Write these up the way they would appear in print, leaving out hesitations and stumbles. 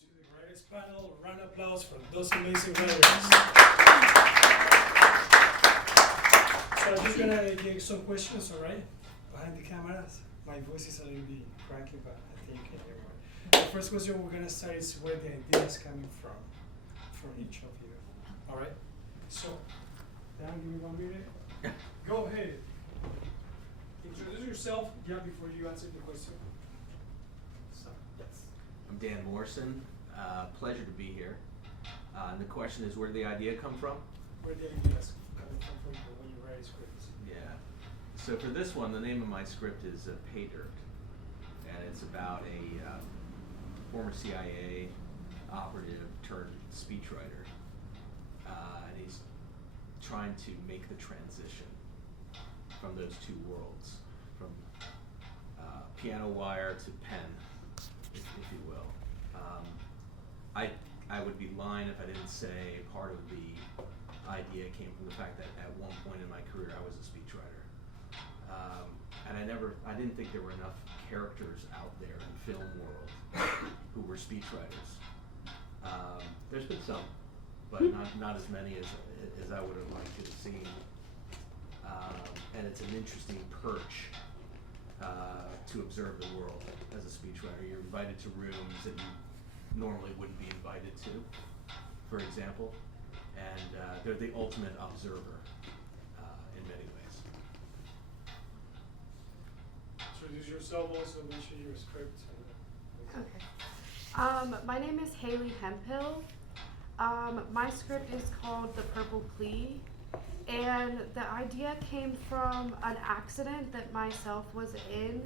to the greatest panel. Round of applause for those amazing writers. So I'm just gonna give some questions, all right? Behind the cameras. My voice is a little bit cracky, but I think you can hear more. The first question we're gonna start is where the idea is coming from each of you. All right? So, Dan, give me 1 minute. Go ahead. Introduce yourself, before you answer the question. So, yes. I'm Dan Morrison. Pleasure to be here. And the question is, where did the idea come from? Where the idea is coming from for you when you write scripts? Yeah. So for this one, the name of my script is Pay Dirt, and it's about a former CIA operative turned speechwriter, and he's trying to make the transition from those two worlds, from piano wire to pen, if you will. I would be lying if I didn't say part of the idea came from the fact that at one point in my career I was a speechwriter, and I didn't think there were enough characters out there in film world who were speechwriters. There's been some, but not as many as I would have liked to have seen. And it's an interesting perch to observe the world as a speechwriter. You're invited to rooms that you normally wouldn't be invited to, for example, and they're the ultimate observer in many ways. Introduce yourself also, mention your script. Okay. My name is Haylee Hemphill. My script is called The Purple Plea, and the idea came from an accident that myself was in.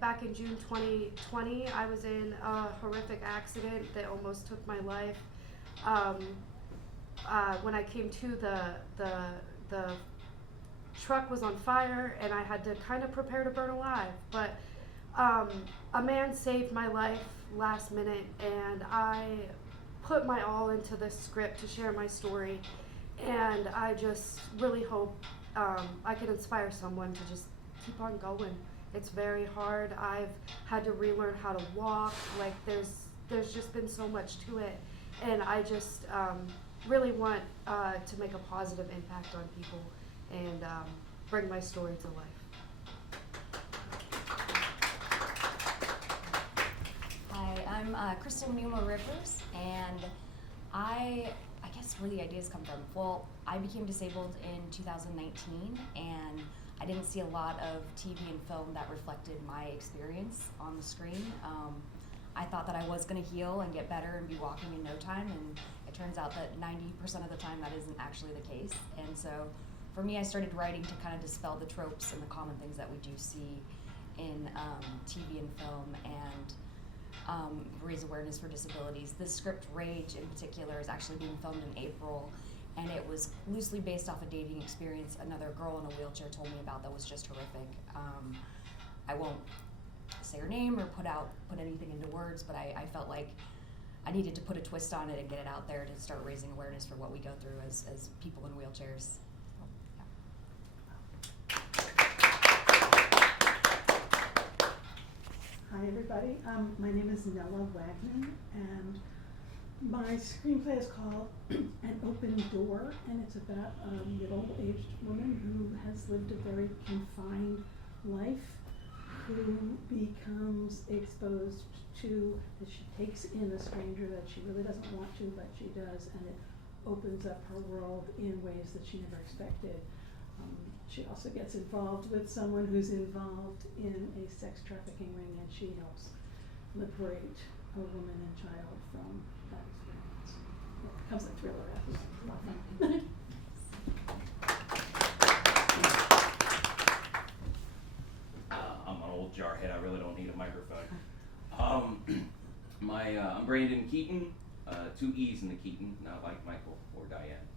Back in June 2020, I was in a horrific accident that almost took my life. When I came to, the truck was on fire, and I had to kind of prepare to burn alive. But a man saved my life last minute, and I put my all into this script to share my story. And I just really hope I can inspire someone to just keep on going. It's very hard. I've had to relearn how to walk. Like there's just been so much to it, and I just really want to make a positive impact on people and bring my story to life. Hi, I'm Kristen Muma Rivers, and I guess where the ideas come from. Well, I became disabled in 2019, and I didn't see a lot of TV and film that reflected my experience on the screen. I thought that I was going to heal and get better and be walking in no time, and it turns out that 90% of the time that isn't actually the case. And so for me, I started writing to kind of dispel the tropes and the common things that we do see in TV and film, and raise awareness for disabilities. This script, Rage, in particular, is actually being filmed in April, and it was loosely based off a dating experience another girl in a wheelchair told me about that was just horrific. I won't say her name or put anything into words, but I felt like I needed to put a twist on it and get it out there to start raising awareness for what we go through as people in wheelchairs. Hi everybody, my name is Nela Wagman, and my screenplay is called An Open Door, and it's about a middle-aged woman who has lived a very confined life, who becomes exposed to, that she takes in a stranger that she really doesn't want to, but she does, and it opens up her world in ways that she never expected. She also gets involved with someone who's involved in a sex trafficking ring, and she helps liberate a woman and child from that experience. It becomes a thriller after a lot of fun. I'm an old jarhead. I really don't need a microphone. I'm Brandon Keeton. 2 E's in the Keeton, not like Michael or Diane.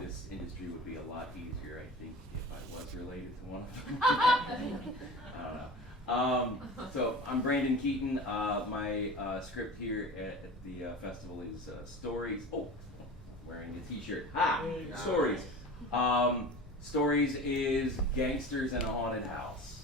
This industry would be a lot easier, I think, if I was related to one of them. I don't know. So I'm Brandon Keeton. My script here at the festival is Stories. Oh, I'm wearing a t-shirt. Stories. Stories is Gangsters in a Haunted House.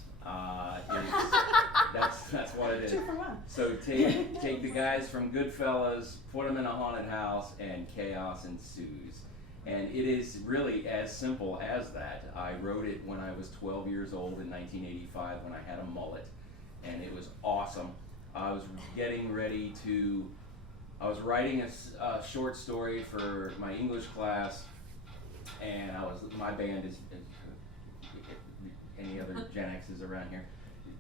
That's what it is. 2 for 1. So take the guys from Goodfellas, put them in a haunted house, and chaos ensues. And it is really as simple as that. I wrote it when I was 12 years old in 1985 when I had a mullet, and it was awesome. I was writing a short story for my English class, and my band is any other Gen X's around here?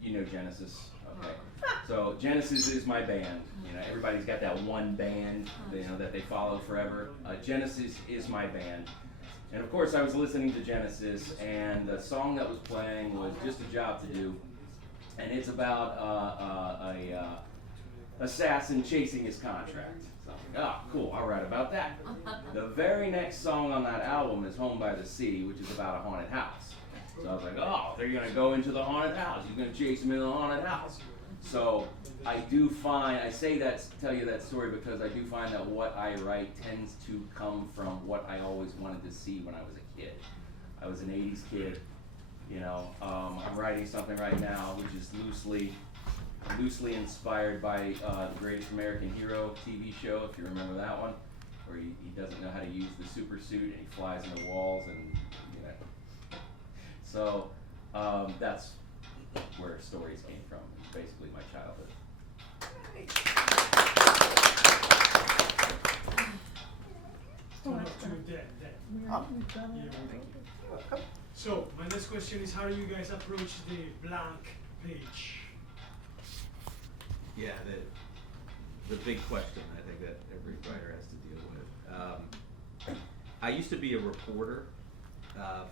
You know Genesis, okay. So Genesis is my band. You know, everybody's got that one band, you know, that they follow forever. Genesis is my band. And of course I was listening to Genesis, and the song that was playing was Just a Job to Do. And it's about a assassin chasing his contract. So I was like, oh, cool, I'll write about that. The very next song on that album is Home by the Sea, which is about a haunted house. So I was like, oh, they're gonna go into the haunted house. He's gonna chase him into the haunted house. So I tell you that story because I do find that what I write tends to come from what I always wanted to see when I was a kid. I was an 80s kid, you know. I'm writing something right now which is loosely inspired by the Greatest American Hero TV show, if you remember that one, where he doesn't know how to use the super suit and he flies into walls and, you know. So that's where stories came from. It's basically my childhood. We've done it. So, my next question is, how do you guys approach the blank page? Yeah, the big question I think that every writer has to deal with. I used to be a reporter,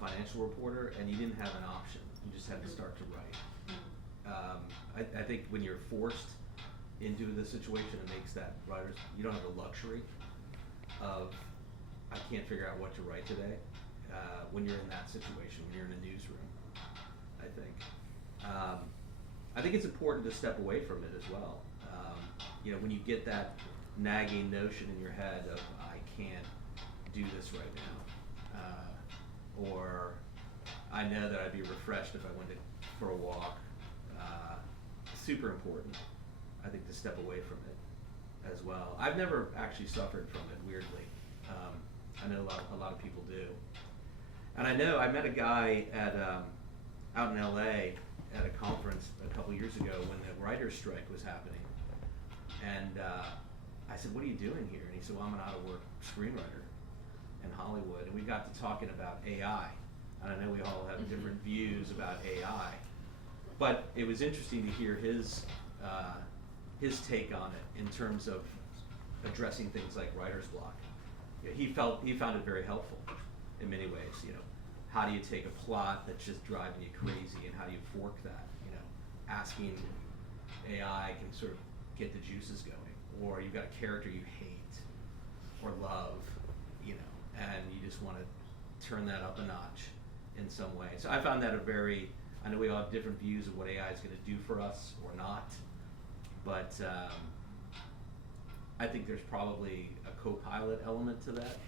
financial reporter, and you didn't have an option. You just had to start to write. I think when you're forced into the situation, it makes that writers, you don't have the luxury of, I can't figure out what to write today. When you're in that situation, when you're in a newsroom, I think it's important to step away from it as well. You know, when you get that nagging notion in your head of, I can't do this right now, or I know that I'd be refreshed if I went for a walk. Super important, I think, to step away from it as well. I've never actually suffered from it, weirdly. I know a lot of people do. And I met a guy at out in LA at a conference a couple years ago when the writer's strike was happening. And I said, what are you doing here? And he said, well, I'm an out-of-work screenwriter in Hollywood. And we got to talking about AI. And I know we all have different views about AI. But it was interesting to hear his take on it in terms of addressing things like writer's block. You know, he found it very helpful in many ways. You know, how do you take a plot that's just driving you crazy, and how do you fork that? You know, asking AI can sort of get the juices going, or you've got a character you hate or love, you know, and you just want to turn that up a notch in some way. So I found that I know we all have different views of what AI is going to do for us or not, but I think there's probably a co-pilot element to that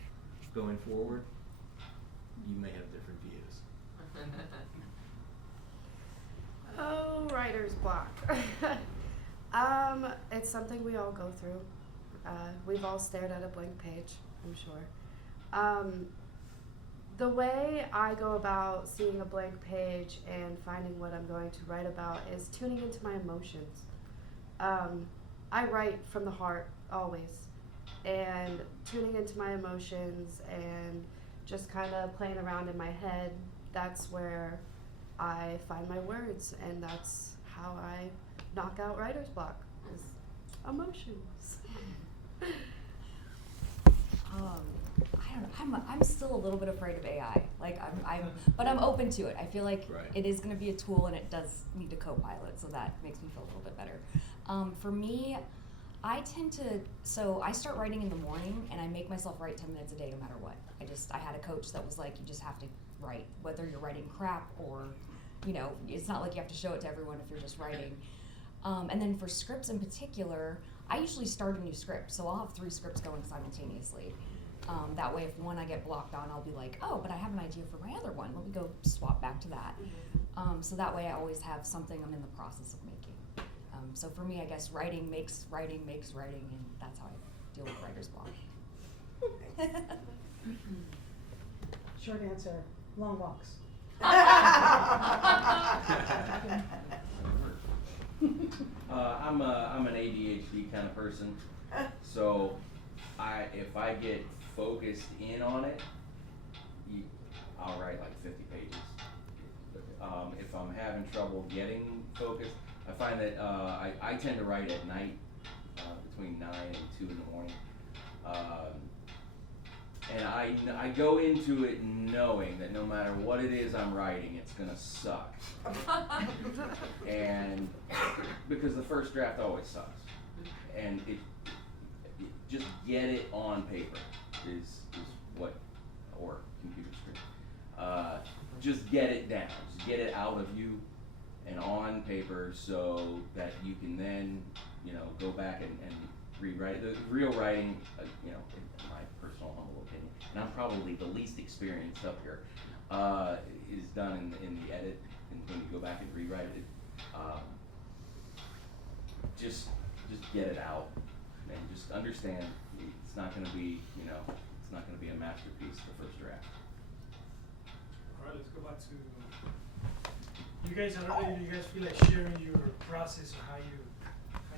going forward. You may have different views. Oh, writer's block. It's something we all go through. We've all stared at a blank page, I'm sure. The way I go about seeing a blank page and finding what I'm going to write about is tuning into my emotions. I write from the heart, always. And tuning into my emotions and just kind of playing around in my head, that's where I find my words, and that's how I knock out writer's block, is emotions. I don't know. I'm still a little bit afraid of AI. Like but I'm open to it. I feel like it is going to be a tool, and it does need a co-pilot, so that makes me feel a little bit better. For me, I start writing in the morning, and I make myself write 10 minutes a day, no matter what. I had a coach that was like, you just have to write, whether you're writing crap or, you know, it's not like you have to show it to everyone if you're just writing. And then for scripts in particular, I usually start a new script, so I'll have 3 scripts going simultaneously. That way, if one I get blocked on, I'll be like, oh, but I have an idea for my other one. Let me go swap back to that. So that way I always have something I'm in the process of making. So for me, I guess writing makes writing, and that's how I deal with writer's block. Short answer, long walks. I'm an ADHD kind of person, so if I get focused in on it, I'll write like 50 pages. If I'm having trouble getting focused, I find that I tend to write at night between 9 and 2 in the morning. And I go into it knowing that no matter what it is I'm writing, it's gonna suck. And because the first draft always sucks. And it just get it on paper is what, or computer screen. Just get it down, just get it out of you and on paper so that you can then, go back and rewrite. The real writing, in my personal humble opinion, and I'm probably the least experienced up here, is done in the edit, and when you go back and rewrite it, just get it out, and just understand it's not going to be, it's not going to be a masterpiece the first draft. Alright, let's go back to you guys. I don't know if you guys feel like sharing your process of how you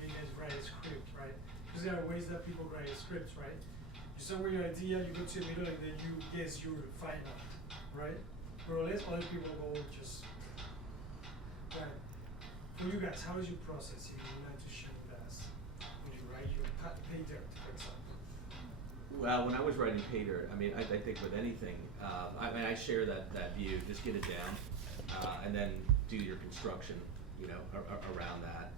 guys write a script, right? Because there are ways that people write scripts, right? You start with your idea, you go to the middle, and then you guess your final, right? More or less, other people go just right. For you guys, how is your process? If you like to share with us when you write your pay dirt, for example. Well, when I was writing Pay Dirt, I think with anything, I share that view. Just get it down, and then do your construction, around that.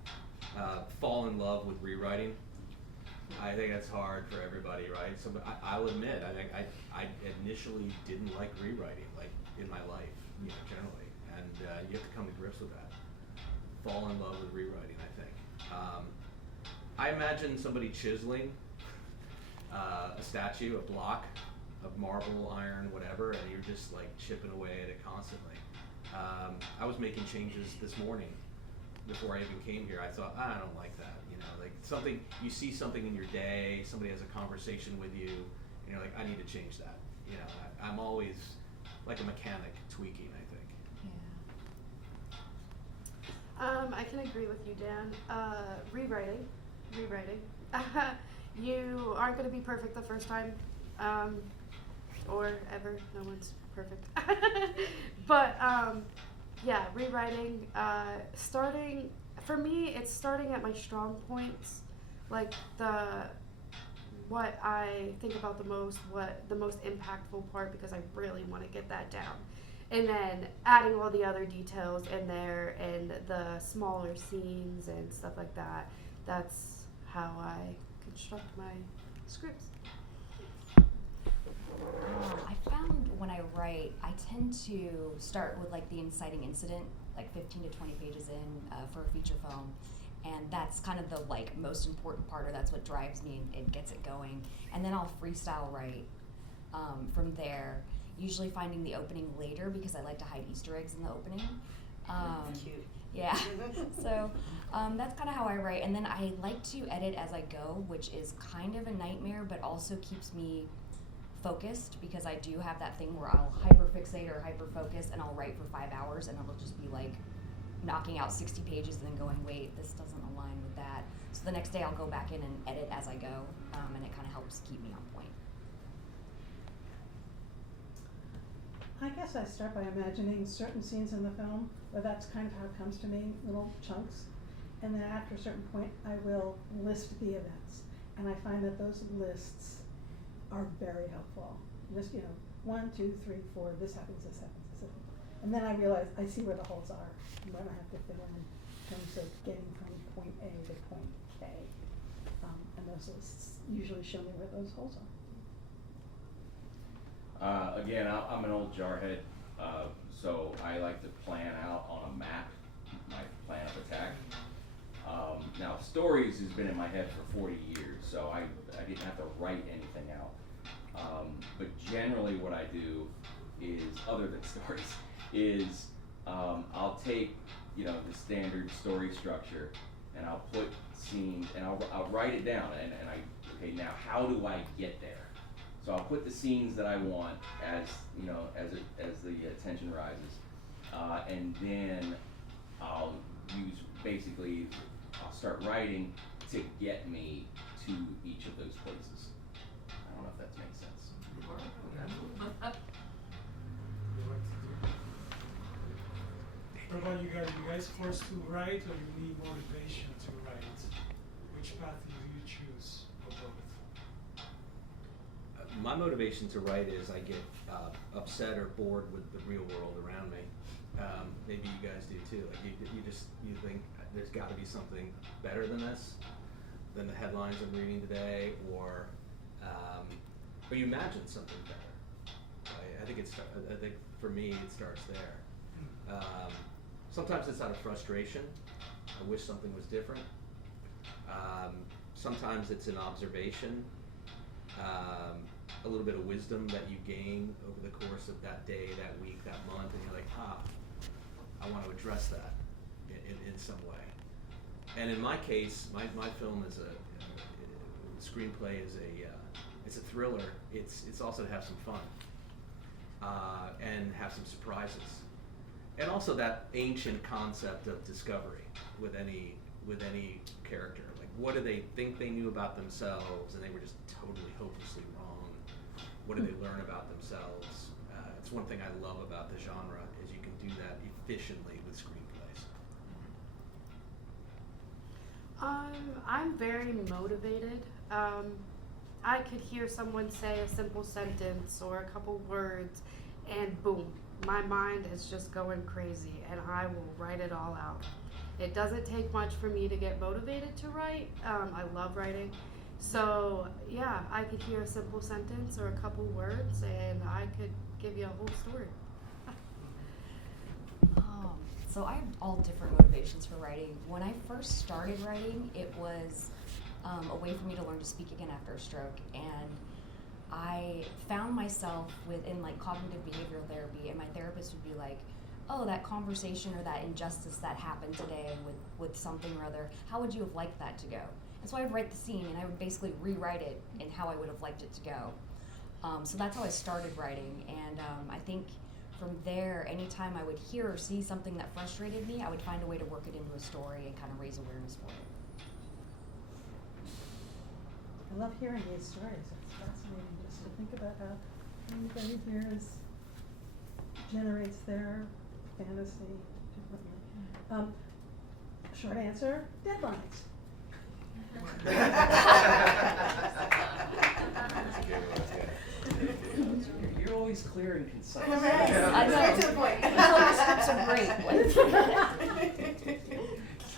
Fall in love with rewriting. I think that's hard for everybody, right? So, I'll admit, I initially didn't like rewriting, like in my life, generally, and you have to come to grips with that. Fall in love with rewriting, I think. I imagine somebody chiseling a statue, a block of marble, iron, whatever, and you're just like chipping away at it constantly. I was making changes this morning before I even came here. I thought, I don't like that, like something, you see something in your day, somebody has a conversation with you, and you're like, I need to change that. I'm always like a mechanic tweaking, I think. Yeah. I can agree with you, Dan. Rewriting. You aren't going to be perfect the first time, or ever. No one's perfect. But yeah, rewriting. Starting for me, it's starting at my strong points, like what I think about the most, what the most impactful part, because I really want to get that down. And then adding all the other details in there and the smaller scenes and stuff like that. That's how I construct my scripts. I found when I write, I tend to start with like the inciting incident, like 15 to 20 pages in for a feature film. And that's kind of the most important part, or that's what drives me and gets it going. And then I'll freestyle write from there, usually finding the opening later because I like to hide Easter eggs in the opening. Cute. Yeah, so that's kind of how I write. And then I like to edit as I go, which is kind of a nightmare, but also keeps me focused, because I do have that thing where I'll hyperfixate or hyperfocus and I'll write for 5 hours and it'll just be like knocking out 60 pages and then going, wait, this doesn't align with that. So the next day I'll go back in and edit as I go, and it kind of helps keep me on point. I guess I start by imagining certain scenes in the film, where that's kind of how it comes to me, little chunks. And then after a certain point, I will list the events. And I find that those lists are very helpful. Just, 1, 2, 3, 4, this happens, this happens, this happens. And then I realize I see where the holes are and what I have to fill in terms of getting from point A to point K. And those lists usually show me where those holes are. Again, I'm an old jarhead, so I like to plan out on a map my plan of attack. Now, stories has been in my head for 40 years, so I didn't have to write anything out. But generally what I do is, other than stories, is I'll take the standard story structure and I'll put scenes, and I'll write it down, and okay, now how do I get there? So I'll put the scenes that I want as the tension rises, and then I'll start writing to get me to each of those places. I don't know if that makes sense. What about you guys? You guys forced to write, or you need motivation to write? Which path do you choose, or both? My motivation to write is I get upset or bored with the real world around me. Maybe you guys do too. Like you think there's got to be something better than this, than the headlines I'm reading today, or you imagine something better. Right? I think for me it starts there. Sometimes it's out of frustration. I wish something was different. Sometimes it's an observation. A little bit of wisdom that you gain over the course of that day, that week, that month, and you're like, I want to address that in some way. And in my case, my film is a screenplay is it's a thriller. It's also to have some fun and have some surprises, and also that ancient concept of discovery with any character. Like, what do they think they knew about themselves, and they were just totally hopelessly wrong? What do they learn about themselves? It's one thing I love about the genre is you can do that efficiently with screenplays. I'm very motivated. I could hear someone say a simple sentence or a couple words, and boom, my mind is just going crazy, and I will write it all out. It doesn't take much for me to get motivated to write. I love writing. So yeah, I could hear a simple sentence or a couple words, and I could give you a whole story. So I have all different motivations for writing. When I first started writing, it was a way for me to learn to speak again after a stroke, and I found myself within like cognitive behavioral therapy, and my therapist would be like, oh, that conversation or that injustice that happened today with something or other, how would you have liked that to go? And so I would write the scene, and I would basically rewrite it in how I would have liked it to go. So that's how I started writing, and I think from there, anytime I would hear or see something that frustrated me, I would find a way to work it into a story and kind of raise awareness for it. I love hearing these stories. It's fascinating just to think about how everybody here generates their fantasy differently. Short answer, deadlines. You're always clear and concise. I know. To the point. Scripts are great.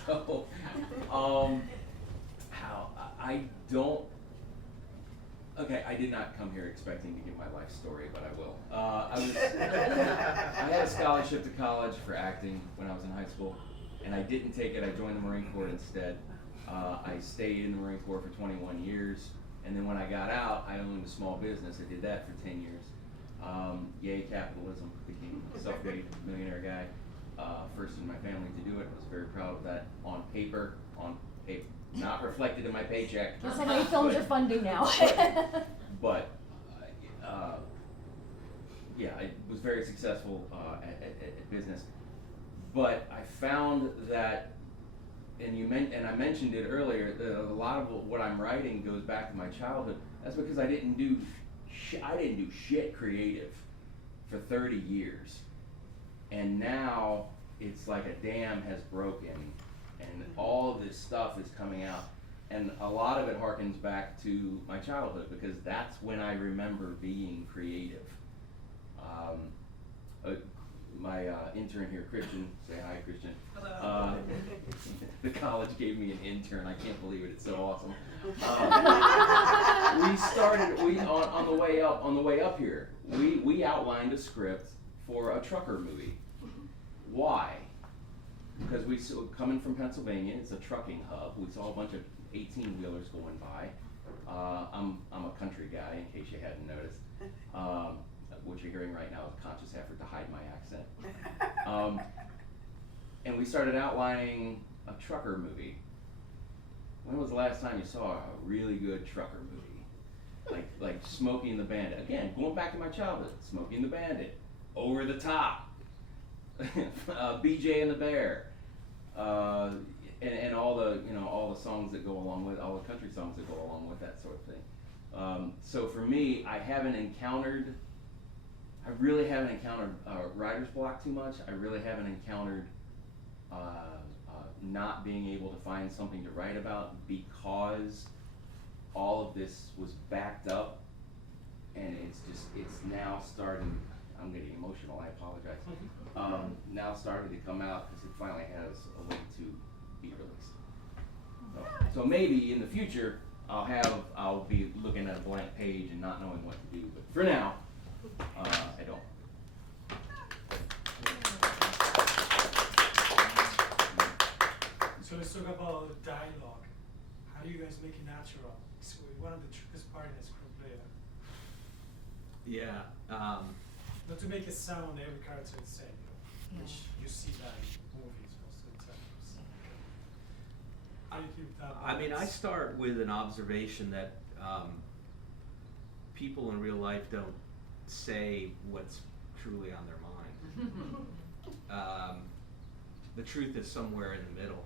So, I did not come here expecting to give my life story, but I will. I had a scholarship to college for acting when I was in high school, and I didn't take it. I joined the Marine Corps instead. I stayed in the Marine Corps for 21 years, and then when I got out, I owned a small business. I did that for 10 years. Yay, capitalism, became a self-made millionaire guy. First in my family to do it. I was very proud of that on paper, not reflected in my paycheck. Guess how many films are funding now? But yeah, I was very successful at business. But I found that, and I mentioned it earlier, that a lot of what I'm writing goes back to my childhood. That's because I didn't do shit creative for 30 years. And now it's like a dam has broken, and all of this stuff is coming out. And a lot of it harkens back to my childhood, because that's when I remember being creative. My intern here, Christian, say hi, Christian. Hello. The college gave me an intern. I can't believe it. It's so awesome. On the way up here. We outlined a script for a trucker movie. Why? Because coming from Pennsylvania, it's a trucking hub. We saw a bunch of 18-wheelers going by. I'm a country guy, in case you hadn't noticed. What you're hearing right now is a conscious effort to hide my accent. And we started outlining a trucker movie. when was the last time you saw a really good trucker movie? Like Smokey and the Bandit. Again, going back to my childhood, Smokey and the Bandit, Over the Top, BJ and the Bear, and all the all the songs that go along with, all the country songs that go along with that sort of thing. So for me, I really haven't encountered writer's block too much. I really haven't encountered not being able to find something to write about because all of this was backed up, and it's now starting. I'm getting emotional, I apologize. Now starting to come out because it finally has a way to be released. So maybe in the future I'll be looking at a blank page and not knowing what to do. But for now, I don't. So let's talk about dialogue. How do you guys make it natural? It's one of the trickiest part in a screenplay. Yeah. Not to make it sound every character the same, Yeah. which you see that in movies most of the time. How do you keep that I mean, I balance? start with an observation that people in real life don't say what's truly on their mind. The truth is somewhere in the middle,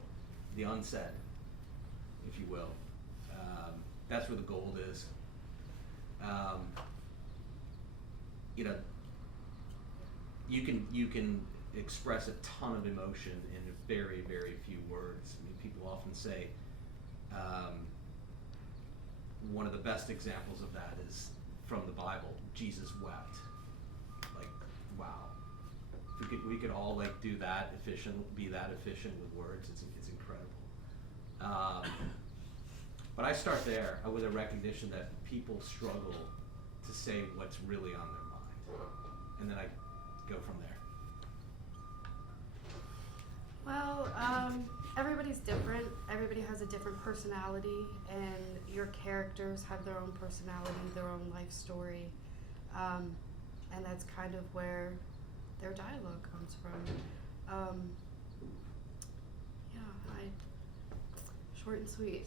the unsaid, if you will. That's where the gold is. You know, you can express a ton of emotion in very, very few words. I mean, people often say one of the best examples of that is from the Bible. Jesus wept. Like, wow. If we could all like do that be that efficient with words. It's incredible. But I start there with a recognition that people struggle to say what's really on their mind, and then I go from there. Well, everybody's different. Everybody has a different personality, and your characters have their own personality, their own life story, and that's kind of where their dialogue comes from. Short and sweet.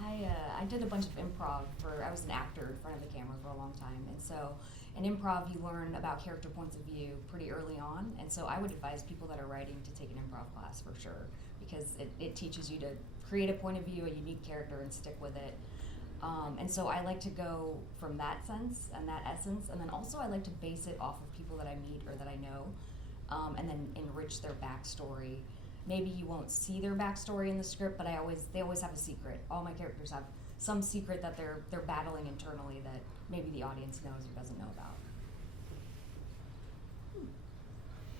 I did a bunch of improv I was an actor in front of the camera for a long time, and so in improv you learn about character points of view pretty early on, and so I would advise people that are writing to take an improv class for sure, because it teaches you to create a point of view, a unique character, and stick with it. And so I like to go from that sense and that essence, and then also I like to base it off of people that I meet or that I know, and then enrich their backstory. Maybe you won't see their backstory in the script, but they always have a secret. All my characters have some secret that they're battling internally that maybe the audience knows or doesn't know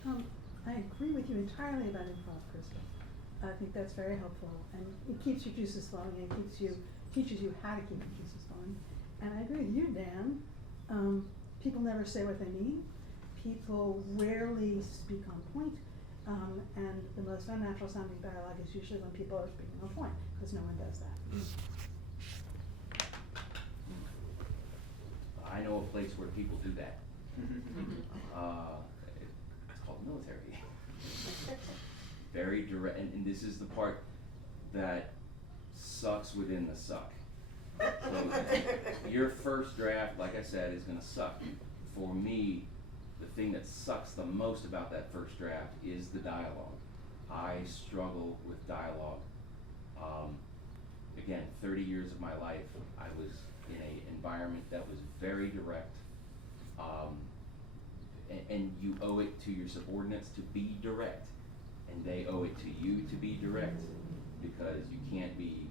about. I agree with you entirely about improv, Kristen. I think that's very helpful, and it keeps your juices flowing, and teaches you how to keep your juices flowing. And I agree with you, Dan. People never say what they mean. People rarely speak on point. And the most unnatural sounding dialogue is usually when people are speaking on point, because no one does that. I know a place where people do that. It's called the military. Very direct, and this is the part that sucks within the suck. So your first draft, like I said, is gonna suck. For me, the thing that sucks the most about that first draft is the dialogue. I struggle with dialogue. Again, 30 years of my life, I was in an environment that was very direct. And you owe it to your subordinates to be direct. And they owe it to you to be direct, because you can't be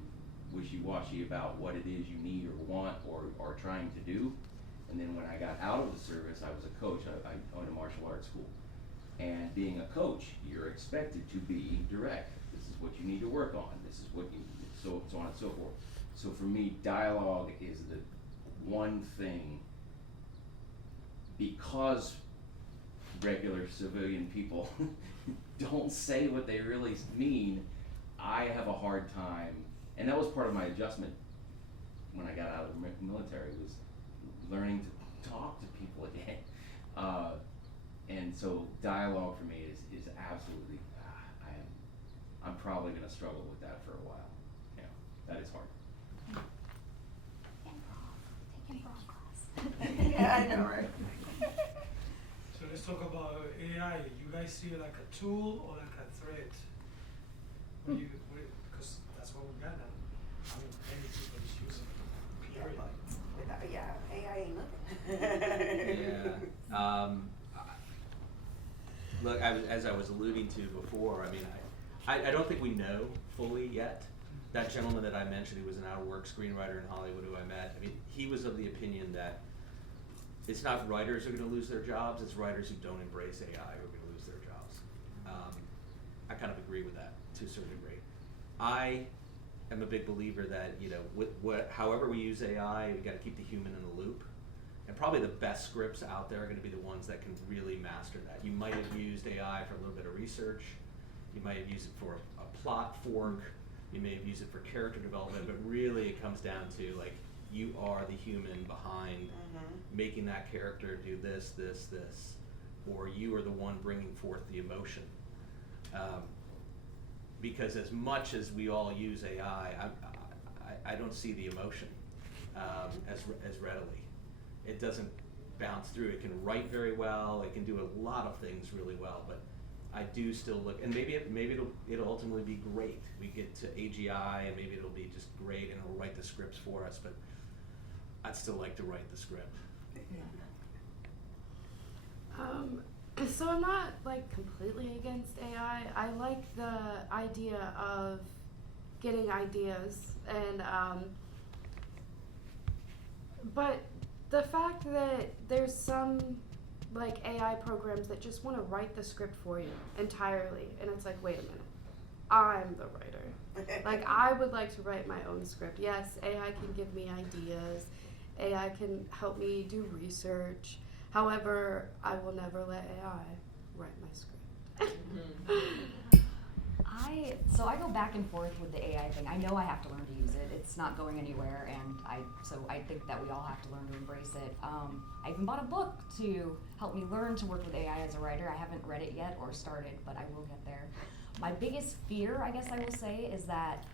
wishy-washy about what it is you need or want or trying to do. And then when I got out of the service, I was a coach. I went to martial arts school. And being a coach, you're expected to be direct. This is what you need to work on. This is what you, so on and so forth. So for me, dialogue is the one thing, because regular civilian people don't say what they really mean, I have a hard time, and that was part of my adjustment when I got out of the military, was learning to talk to people again. And so dialogue for me is absolutely, I'm probably gonna struggle with that for a while. Yeah, that is hard. Take improv class. Yeah, I know, right? So let's talk about AI. You guys see it like a tool or like a threat? Because that's what we got now. I mean, many people is using it. Period. Yeah, AI ain't nothing. Yeah. Look, as I was alluding to before, I mean, I don't think we know fully yet. That gentleman that I mentioned, who was an out-of-work screenwriter in Hollywood who I met, I mean, he was of the opinion that it's not writers who are going to lose their jobs, it's writers who don't embrace AI who are going to lose their jobs. I kind of agree with that to a certain degree. I am a big believer that, you know, however we use AI, we got to keep the human in the loop. And probably the best scripts out there are going to be the ones that can really master that. You might have used AI for a little bit of research. You might have used it for a plot fork. You may have used it for character development, but really it comes down to, like, you are the human behind making that character do this, this, this, or you are the one bringing forth the emotion. Because as much as we all use AI, I don't see the emotion as readily. It doesn't bounce through. It can write very well. It can do a lot of things really well, but I do still look, and maybe it'll ultimately be great. We get to AGI, and maybe it'll be just great, and it'll write the scripts for us. But I'd still like to write the script. So I'm not like completely against AI. I like the idea of getting ideas, and but the fact that there's some like AI programs that just want to write the script for you entirely, and it's like, wait a minute, I'm the writer. Like, I would like to write my own script. Yes, AI can give me ideas. AI can help me do research. However, I will never let AI write my script. I go back and forth with the AI thing. I know I have to learn to use it. It's not going anywhere, and I think that we all have to learn to embrace it. I even bought a book to help me learn to work with AI as a writer. I haven't read it yet or started, but I will get there. My biggest fear, I guess I will say, is that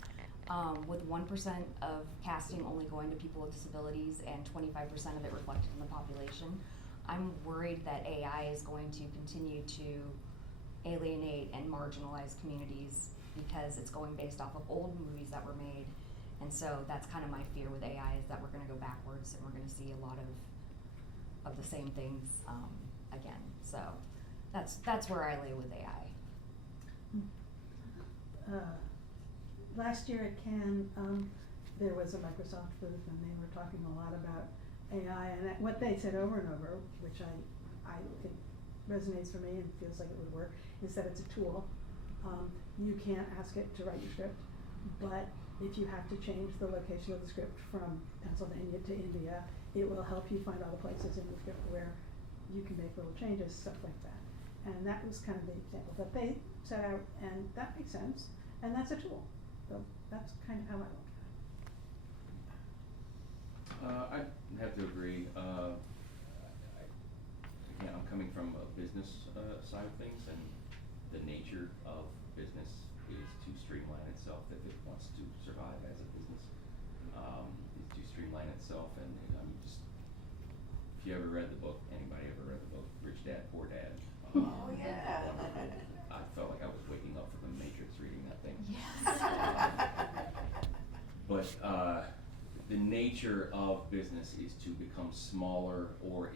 with 1% of casting only going to people with disabilities and 25% of it reflected in the population, I'm worried that AI is going to continue to alienate and marginalize communities because it's going based off of old movies that were made. And so that's kind of my fear with AI, is that we're going to go backwards and we're going to see a lot of the same things again. So that's where I lay with AI. Last year at Cannes, there was a Microsoft booth, and they were talking a lot about AI, and what they said over and over, which I think resonates for me and feels like it would work, is that it's a tool. You can't ask it to write your script, but if you have to change the location of the script from Pennsylvania to India, it will help you find all the places in the script where you can make little changes, stuff like that. And that was kind of the example that they set out, and that makes sense, and that's a tool. So that's kind of how I look at it. I have to agree. Again, I'm coming from a business side of things, and the nature of business is to streamline itself if it wants to survive as a business. Is to streamline itself, and if you ever read the book, anybody ever read the book Rich Dad Poor Dad? Oh yeah. I felt like I was waking up from the Matrix reading that thing. But the nature of business is to become smaller or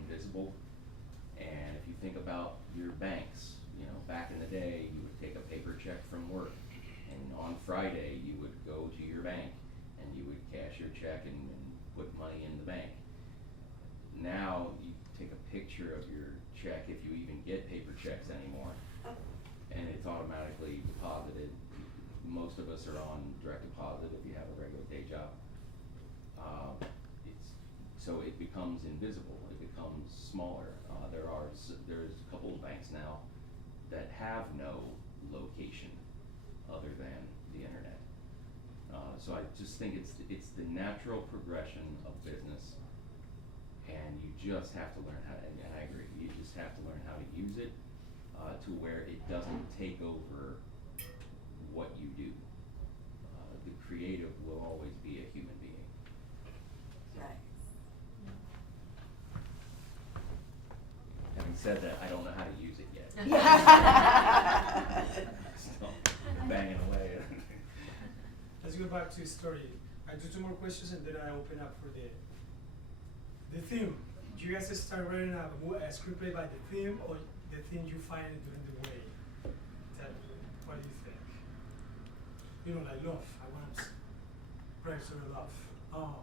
invisible. And if you think about your banks, back in the day, you would take a paper check from work, and on Friday you would go to your bank and you would cash your check and put money in the bank. Now you take a picture of your check, if you even get paper checks anymore, and it's automatically deposited. Most of us are on direct deposit if you have a regular day job. So it becomes invisible. It becomes smaller. There's a couple of banks now that have no location other than the internet. So I just think it's the natural progression of business, and you just have to learn how. And I agree. You just have to learn how to use it to where it doesn't take over creative will always be a human being. Right. Having said that, I don't know how to use it yet. Still banging away. Let's go back to the story. I do 2 more questions and then I open up for the theme. Do you guys start writing a screenplay by the theme or the thing you find during the way? What do you think? You know, like love. I want to write sort of love. Oh.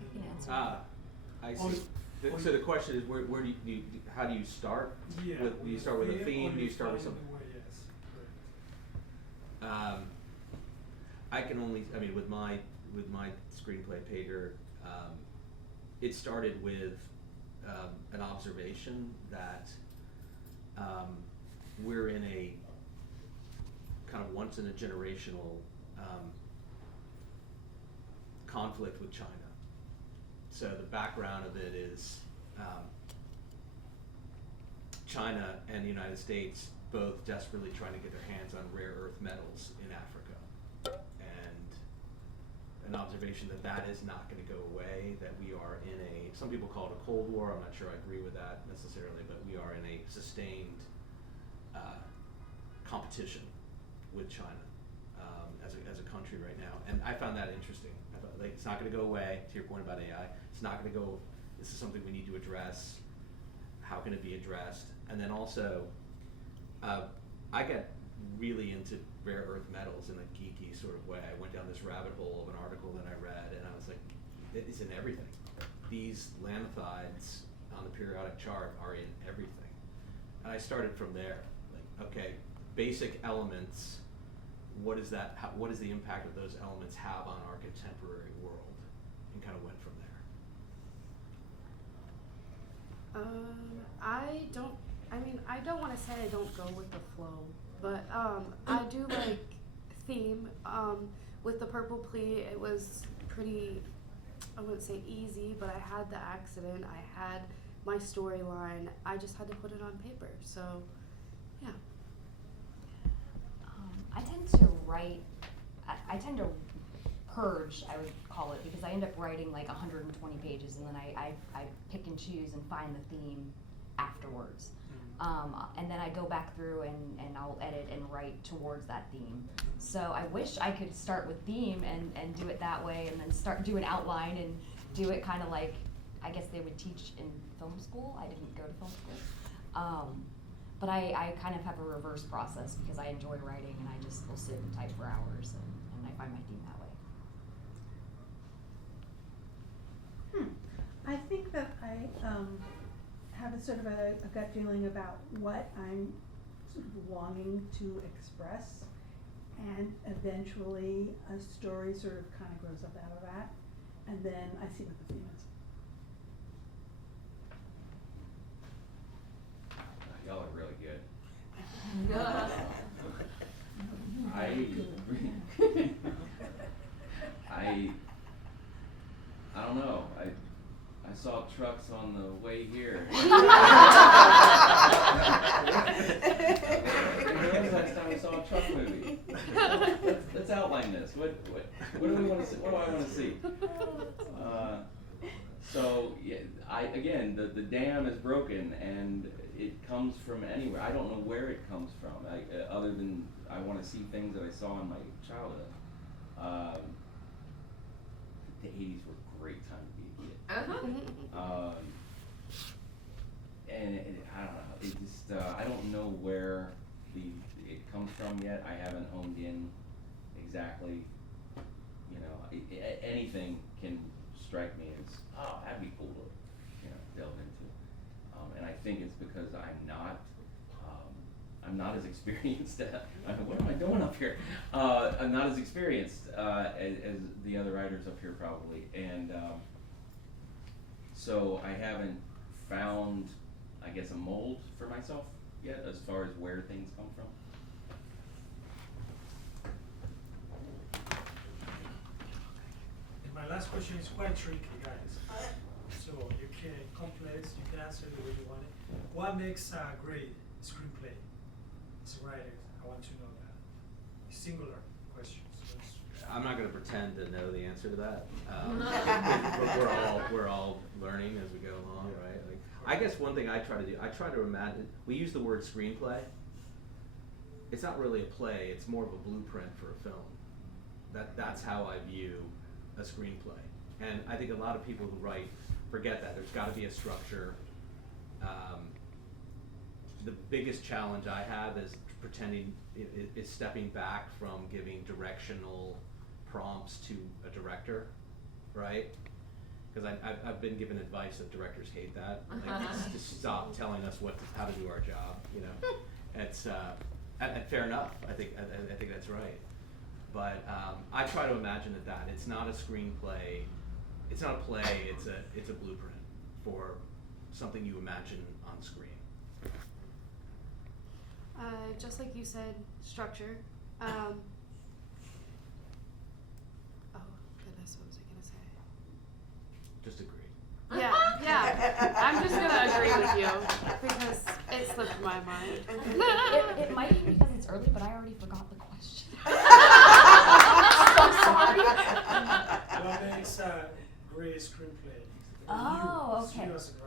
You can answer. I Oh, see. oh, So the question is, where do you how do you start? Yeah. Do you start with a theme? or Do you start with find something? the way? Yes. Correct. I can only, I mean, with my screenplay pager, it started with an observation that we're in a kind of once in a generational conflict with China. So the background of it is China and the United States both desperately trying to get their hands on rare earth metals in Africa. And an observation that that is not going to go away, that we are in a, some people call it a Cold War, I'm not sure I agree with that necessarily, but we are in a sustained competition with China as a country right now. And I found that interesting. I thought, like, it's not going to go away, to your point about AI, it's not going to go, this is something we need to address. How can it be addressed? And then also, I get really into rare earth metals in a geeky sort of way. I went down this rabbit hole of an article that I read, and I was like, it's in everything. These lanthides on the periodic chart are in everything. And I started from there. Like, okay, basic elements, what is that? What does the impact of those elements have on our contemporary world? And kind of went from there. I don't want to say I don't go with the flow, but I do like theme. With the Purple Plea, it was pretty, I wouldn't say easy, but I had the accident, I had my storyline, I just had to put it on paper, so yeah. I tend to write, I tend to purge, I would call it, because I end up writing like 120 pages and then I pick and choose and find the theme afterwards. And then I go back through and I'll edit and write towards that theme. So I wish I could start with theme and do it that way and then do an outline and do it kind of like, I guess they would teach in film school. I didn't go to film school. But I kind of have a reverse process because I enjoy writing and I just will sit and type for hours and I find my theme that way. I think that I have a sort of a gut feeling about what I'm sort of longing to express, and eventually a story sort of kind of grows up out of that, and then I see what the theme is. Y'all are really good. I don't know. I saw trucks on the way here. When was the last time we saw a truck movie? Let's outline this. What do we want to see? What do I want to see? So yeah, the dam is broken and it comes from anywhere. I don't know where it comes from. Other than I want to see things that I saw in my childhood. The 80s were a great time to be a kid. And I don't know. It just I don't know where it comes from yet. I haven't honed in exactly. You know, anything can strike me as that'd be cool to delve into. And I think it's because I'm not as experienced. What am I doing up here? I'm not as experienced as the other writers up here probably, and so I haven't found, I guess, a mold for myself yet as far as where things come from. And my last question is quite tricky, guys. So you can complex, you can answer the way you want it. What makes a great screenplay? As a writer, I want to know that. Singular questions. I'm not gonna pretend to know the answer to that. We're all learning as we go along, right? Like, I guess one thing I try to do, I try to imagine, we use the word screenplay. It's not really a play, it's more of a blueprint for a film. That's how I view a screenplay. And I think a lot of people who write forget that. There's gotta be a structure. The biggest challenge I have is pretending, is stepping back from giving directional prompts to a director, right? Because I've been given advice that directors hate that. Like, just stop telling us how to do our job, you know? It's, and fair enough, I think that's right. But I try to imagine that it's not a screenplay, it's not a play, it's a blueprint for something you imagine on screen. Just like you said, structure. Oh goodness, what was I gonna say? Just agree. Yeah. I'm just gonna agree with you because it slipped my mind. It might be because it's early, but I already forgot the question. So sorry. What makes a great screenplay? Oh, okay. You as a writer.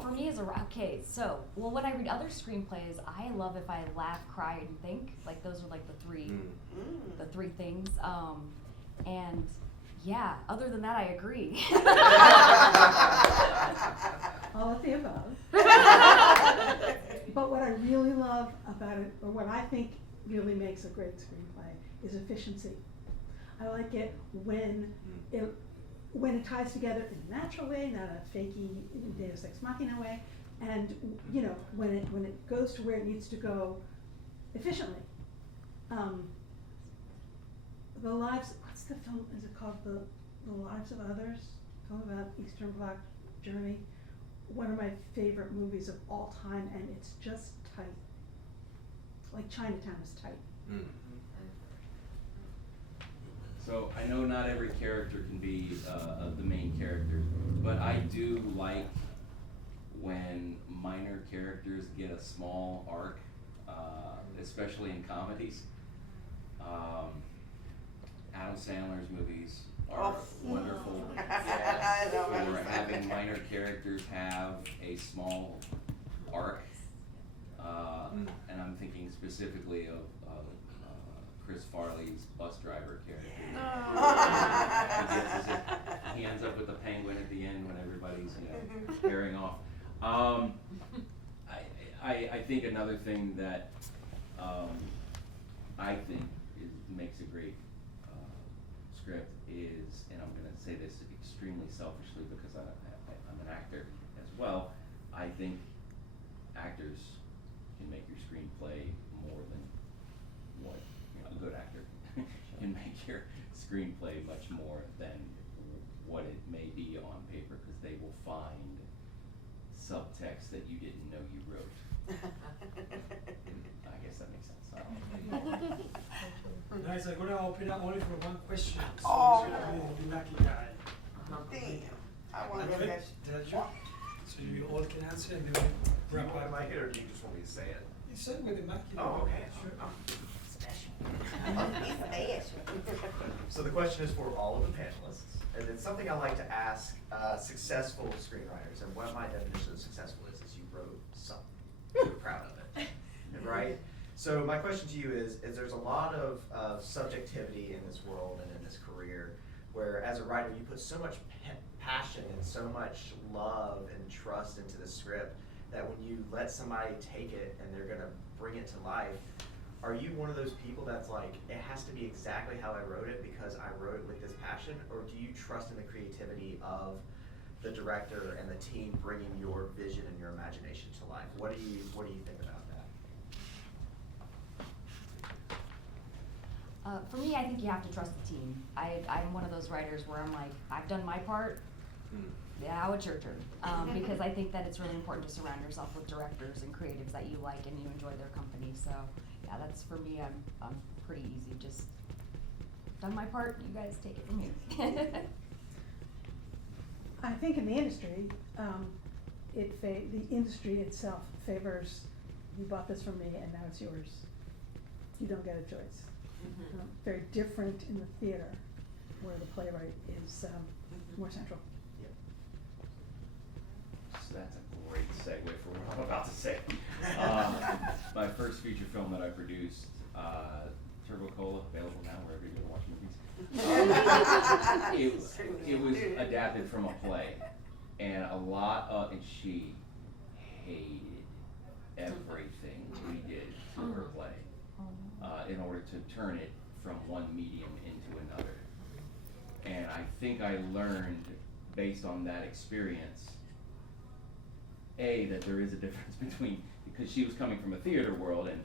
For me as when I read other screenplays, I love if I laugh, cry, and think. Like those are like the three things. And yeah, other than that, I agree. All of the above. But what I really love about it, or what I think really makes a great screenplay, is efficiency. I like it when it ties together in a natural way, not a fakey Deus Ex Machina way, and you know, when it goes to where it needs to go efficiently. The lives, what's the film, is it called The Lives of Others? Film about Eastern Bloc journey. One of my favorite movies of all time, and it's just tight. Like Chinatown is tight. So I know not every character can be the main character, but I do like when minor characters get a small arc, especially in comedies. Adam Sandler's movies are wonderful for having minor characters have a small arc, and I'm thinking specifically of Chris Farley's bus driver character. He ends up with the penguin at the end when everybody's pairing off. I think another thing that I think makes a great script is, and I'm going to say this extremely selfishly because I'm an actor as well, I think actors can make your screenplay more than what a good actor can make your screenplay much more than what it may be on paper, because they will find subtext that you didn't know you wrote. I guess that makes sense. Guys, I'm gonna open up only for one question. So Oh. it's gonna be the lucky guy. Damn. I want And to good? That's you. So you all can answer and then we wrap up. Mic it, or do you just want me to say it? You said with the mic. you Oh, know. okay. Sure. special. He's special. So the question is for all of the panelists, and it's something I like to ask successful screenwriters. And what my definition of successful is you wrote something. You're proud of it, right? So my question to you is there's a lot of subjectivity in this world and in this career, where as a writer you put so much passion and so much love and trust into the script that when you let somebody take it and they're gonna bring it to life, are you one of those people that's like, it has to be exactly how I wrote it because I wrote it with this passion, or do you trust in the creativity of the director and the team bringing your vision and your imagination to life? What do you think about that? For me, I think you have to trust the team. I'm one of those writers where I'm like, I've done my part, now it's your turn. Because I think that it's really important to surround yourself with directors and creatives that you like and you enjoy their company. So yeah, that's for me, I'm pretty easy. Just done my part, you guys take it from here. I think in the industry, the industry itself favors, you bought this from me and now it's yours. You don't get a choice. Very different in the theater, where the playwright is more central. So that's a great segue for what I'm about to say. My first feature film that I produced, Turbo Cola, available now wherever you go to watch movies. It was adapted from a play, and and she hated everything we did to her play in order to turn it from one medium into another. And I think I learned, based on that experience, that there is a difference between, because she was coming from a theater world, and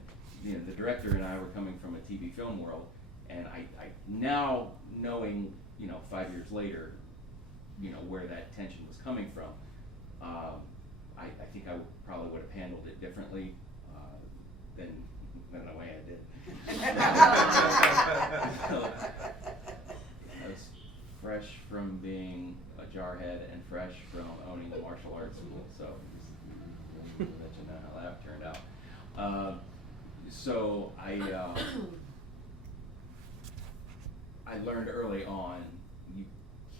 the director and I were coming from a TV film world, and I now knowing 5 years later, where that tension was coming from, I think I probably would have handled it differently than the way I did. So, I was fresh from being a jarhead and fresh from owning the martial arts school, so just let you know how that turned out. So I learned early on, you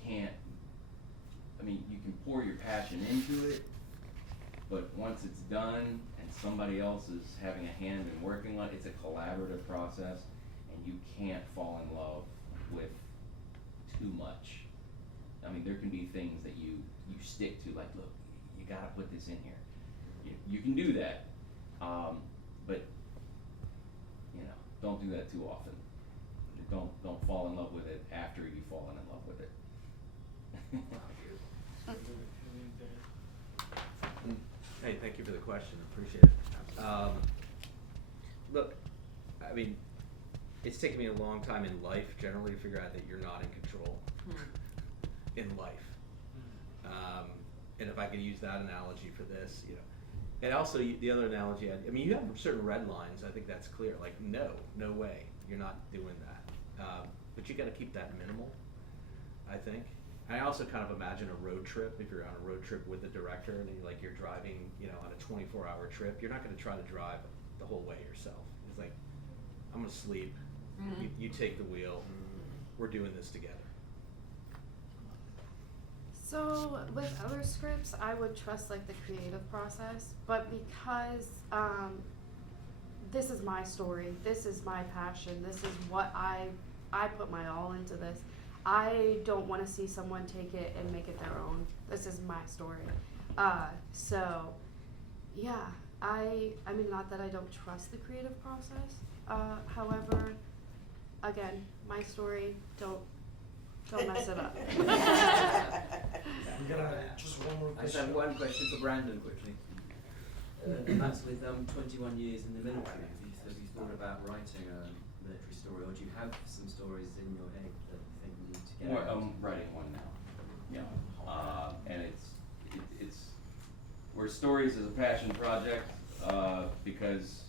can pour your passion into it, but once it's done and somebody else is having a hand in working on it, it's a collaborative process, and you can't fall in love with too much. There can be things that you stick to, like, look, you gotta put this in here. You can do that, but don't do that too often. Don't fall in love with it after you've fallen in love with it. Hey, thank you for the question. Appreciate it. Look, it's taken me a long time in life generally to figure out that you're not in control in life. And if I could use that analogy for this, and also the other analogy, you have certain red lines. I think that's clear. Like, no way, you're not doing that. But you got to keep that minimal, I think. And I also kind of imagine a road trip. If you're on a road trip with the director and you're driving, on a 24-hour trip, you're not going to try to drive the whole way yourself. It's like, I'm going to sleep. You take the wheel. We're doing this together. So with other scripts, I would trust the creative process, but because this is my story, this is my passion, this is what I put my all into this. I don't want to see someone take it and make it their own. This is my story. So yeah, not that I don't trust the creative process. However, again, my story, don't mess it up. We got just one more I just question. have one question for Brandon quickly. And that's with 21 years in the military. Have you thought about writing a military story, or do you have some stories in your head that you think you need to get out? I'm writing one now. And it's where stories is a passion project because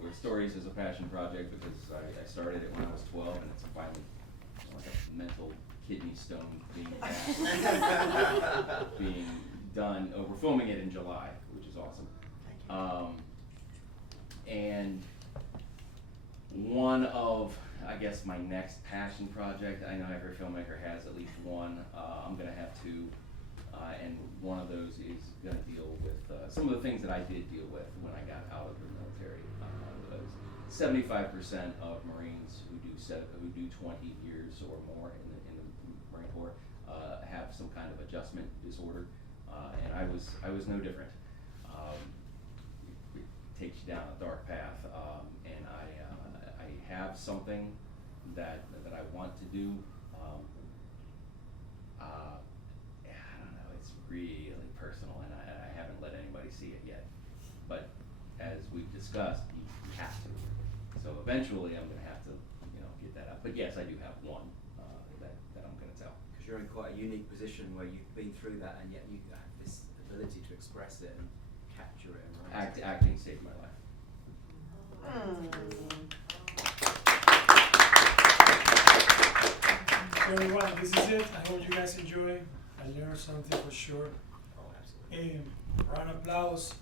where stories is a passion project because I started it when I was 12, and it's finally like a mental kidney stone being done. We're filming it in July, which is awesome. And one of, I guess, my next passion project, I know every filmmaker has at least one. I'm going to have two, and one of those is going to deal with some of the things that I did deal with when I got out of the military. 75% of Marines who do 20 years or more in the Marine Corps have some kind of adjustment disorder, and I was no different. It takes you down a dark path, and I have something that I want to do. I don't know, it's really personal, and I haven't let anybody see it yet. But as we've discussed, you have to. So eventually, I'm going to have to, get that out. But yes, I do have one that I'm going to tell. Because you're in quite a unique position where you've been through that, and yet you have this ability to express it and capture it and write it. Acting saved my life. So everyone, this is it. I hope you guys enjoy. I learned something for sure. Oh, absolutely. Round of applause.